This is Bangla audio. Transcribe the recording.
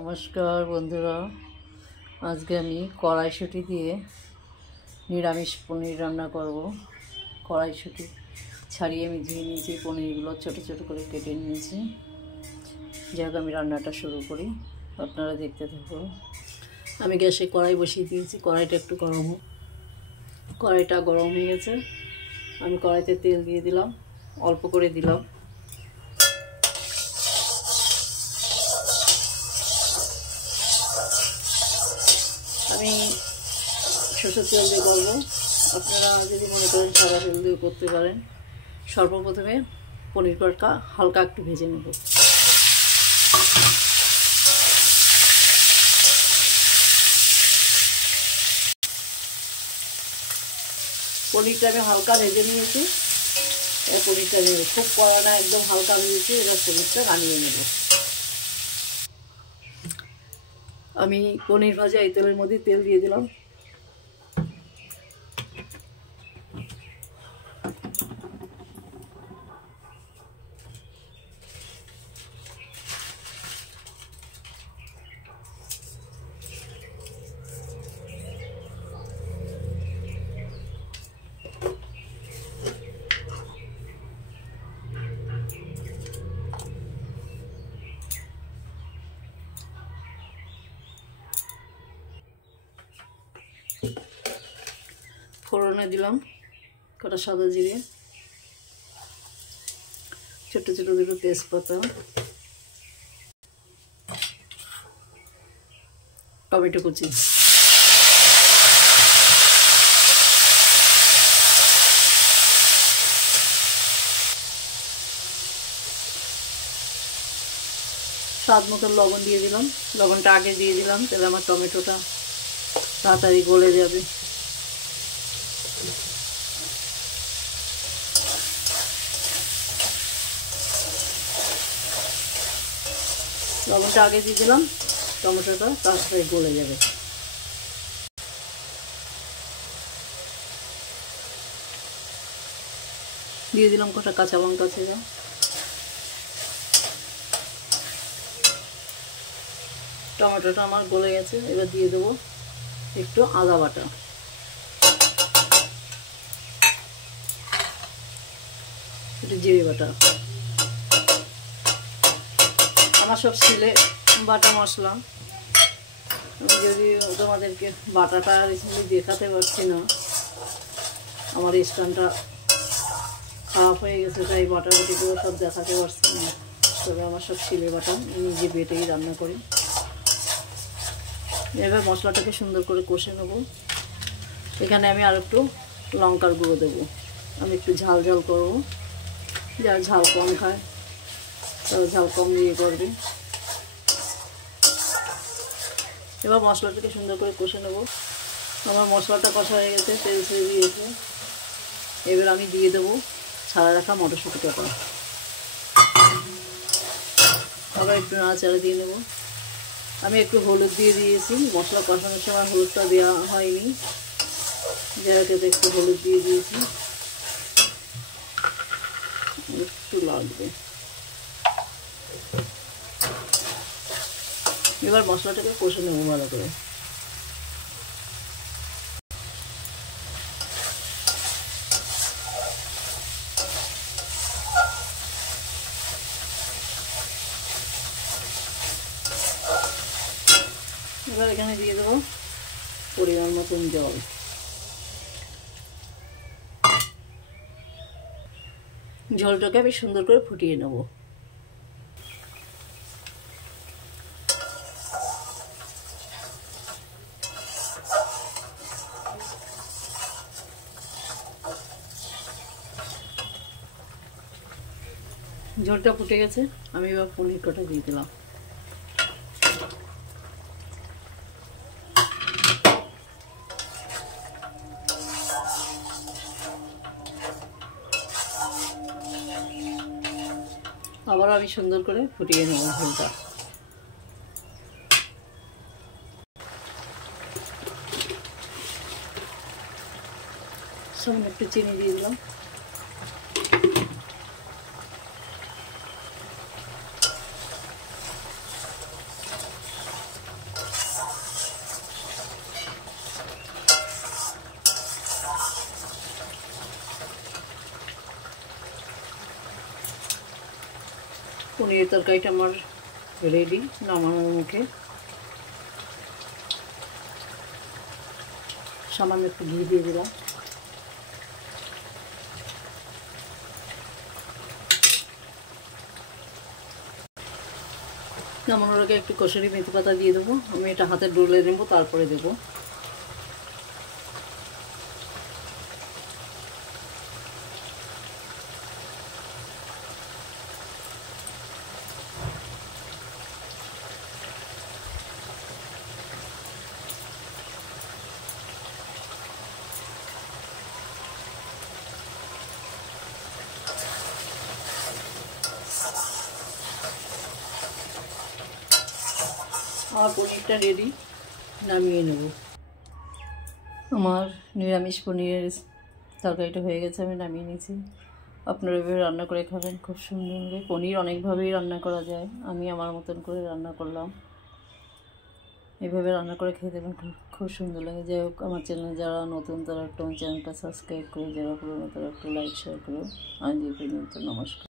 নমস্কার বন্ধুরা, আজকে আমি কড়াইশুঁটি দিয়ে নিরামিষ পনির রান্না করব। কড়াইশুঁটি ছাড়িয়ে আমি ধুয়ে নিয়েছি, পনিরগুলো ছোট ছোট করে কেটে নিয়েছি। যাক আমি রান্নাটা শুরু করি, আপনারা দেখতে থাকুন। আমি গ্যাসে কড়াই বসিয়ে দিয়েছি, কড়াইটা একটু কড়াইটা গরম হয়ে গেছে। আমি কড়াইতে তেল দিয়ে দিলাম, অল্প করে দিলাম। আমি সরষের তেল দিয়ে করবো, আপনারা যদি মনে করেন সাদা তেল দিয়ে করতে পারেন। সর্বপ্রথমে পনির কড়া হালকা একটু ভেজে নেব। পনিরটা আমি হালকা ভেজে নিয়েছি। এই পনিরটা নেব, খুব কড়া না, একদম হালকা ভেজেছি। এবার পনিরটা নামিয়ে নেব। আমি পনির ভাজা এই তেলের মধ্যে তেল দিয়ে দিলাম। ফোড়নে দিলাম কটা সাদা জিরে, ছোট ছোট দুটো তেজপাতা, টমেটো কুচি, স্বাদ মতো লবণ দিয়ে দিলাম। লবণটা আগে দিয়ে দিলাম, তাহলে আমার টমেটোটা তাড়াতাড়ি গলে যাবে। লবণটা আগে দিয়ে দিলাম, টমেটোটা তাড়াতাড়ি গলে যাবে। দিয়ে দিলাম কটা কাঁচা লঙ্কা ছিল। টমেটোটা আমার গলে গেছে, এবার দিয়ে দেবো একটু আদা বাটা, একটু জিরে বাটা। আমার সব সিলে বাটা মশলা। আমি যদি তোমাদেরকে বাটাটা রিসেন্টলি দেখাতে পারছি না, আমার স্ট্যান্ডটা খারাপ হয়ে গেছে, তাই বাটাবাটিগুলো সব দেখাতে পারছি না। তবে আমার সব সিলে বাটা, নিজে বেটেই রান্না করি। এবার মশলাটাকে সুন্দর করে কষে নেব। এখানে আমি আর একটু লঙ্কার গুঁড়ো দেবো। আমি একটু ঝাল ঝাল করবো, যারা ঝাল কম খায় তারা ঝাল কম দিয়ে করবে। এবার মশলাটাকে সুন্দর করে কষে নেব। আমার মশলাটা কষা হয়ে গেছে, তেল ছেড়ে দিয়েছে। এবার আমি দিয়ে দেবো ছাড়া রাখা মটরশুঁটিটা। আবার একটু নাড়াচাড়া দিয়ে নেব। আমি একটু হলুদ দিয়ে দিয়েছি, মশলা কষানোর সময় হলুদটা দেওয়া হয়নি, জায়গাটাতে একটু হলুদ দিয়ে দিয়েছি, একটু লাগবে। এবার মশলাটাকে কষে নেব ভালো করে। এবার এখানে দিয়ে দেবো পরিমাণ মতন জল। জলটাকে আমি সুন্দর করে ফুটিয়ে নেব। ঝোলটা ফুটে গেছে, আমি এবার পনির কটা দিয়ে দিলাম। আবার আমি সুন্দর করে ফুটিয়ে নেব ঝোলটা। সামনে একটু চিনি দিয়ে দিলাম। পনিরের তরকারিটা আমার রেডি, নামানোর মুখে। সামান্য একটু ঘি দিয়ে দিলাম। নামানোর আগে একটু কসুরি মেথি পাতা দিয়ে দেবো। আমি এটা হাতে ডলে নেবো, তারপরে দেবো। আমার পনিরটা রেডি, নামিয়ে নেব। আমার নিরামিষ পনিরের তরকারিটা হয়ে গেছে, আমি নামিয়ে নিয়েছি। আপনারা এভাবে রান্না করে খাবেন, খুব সুন্দর হবে। পনির অনেকভাবেই রান্না করা যায়, আমি আমার মতন করে রান্না করলাম। এভাবে রান্না করে খেয়ে দেবেন, খুব খুব সুন্দর লাগে। যাই হোক, আমার চ্যানেলে যারা নতুন তারা একটু আমার চ্যানেলটা সাবস্ক্রাইব করে, যারা পুরোনো তারা একটু লাইক শেয়ার করো। আজ এই পর্যন্ত, নমস্কার।